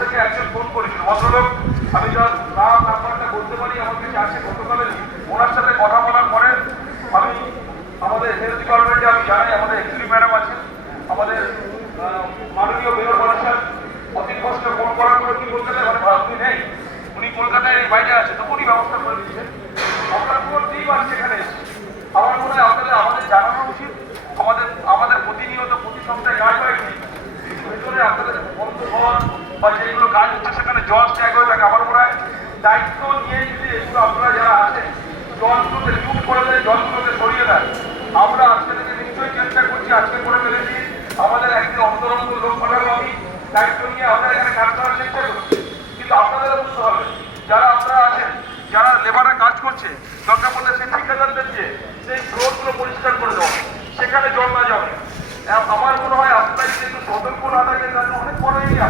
থেকে একজন ফোন করেছিল ভদ্রলোক, আমি যার নাম নাম্বারটা বলতে পারি, আমার কাছে আসে গতকালে। ওনার সাথে কথা বলার পরে আমি আমাদের হেলথ ডিপার্টমেন্টে আমি জানাই, আমাদের এক্সিকিউটিভ ম্যাডাম আছেন, আমাদের মাননীয় মেয়র মহাশয় অতীন ঘোষকে ফোন করার পরে কি বলতে আপনি নেই, উনি কলকাতায় বাইরে আছে, তো উনি ব্যবস্থা করে দিচ্ছেন। আমরা পুরো টিম আছে এখানে। আমার মনে হয় আমাদের জানানো উচিত, আমাদের প্রতিনিয়ত প্রতি সপ্তাহে কাজ হয় ভেতরে আপনাদের বন্ধ ঘর বা যেগুলো কাজ হচ্ছে সেখানে জল ট্যাগ হয়ে থাকে। আমার মনে হয় দায়িত্ব নিয়ে যদি এগুলো আপনারা যারা আছেন জলগুলোকে রিমুভ করে দেয়, জলগুলোকে সরিয়ে দেয়। আমরা আজকে থেকে নিশ্চয়ই চেষ্টা করছি, আজকে করে ফেলেছি, আমাদের একদিন অন্তরঙ্গ লোক পাঠাবো, আমি দায়িত্ব নিয়ে আমরা এখানে কাজ করার চেষ্টা করছি। কিন্তু আপনাদেরও বুঝতে হবে, যারা আপনারা আছেন, যারা লেবাররা কাজ করছে, দরকার পড়লে সেই ঠিকাদারদের দিয়ে সেই ফ্লোরগুলো পরিষ্কার করে দেওয়া, সেখানে জল না যাবে। আমার মনে হয় আপনারা যদি একটু সতর্ক না থাকেন তাহলে অনেক বড় এরিয়া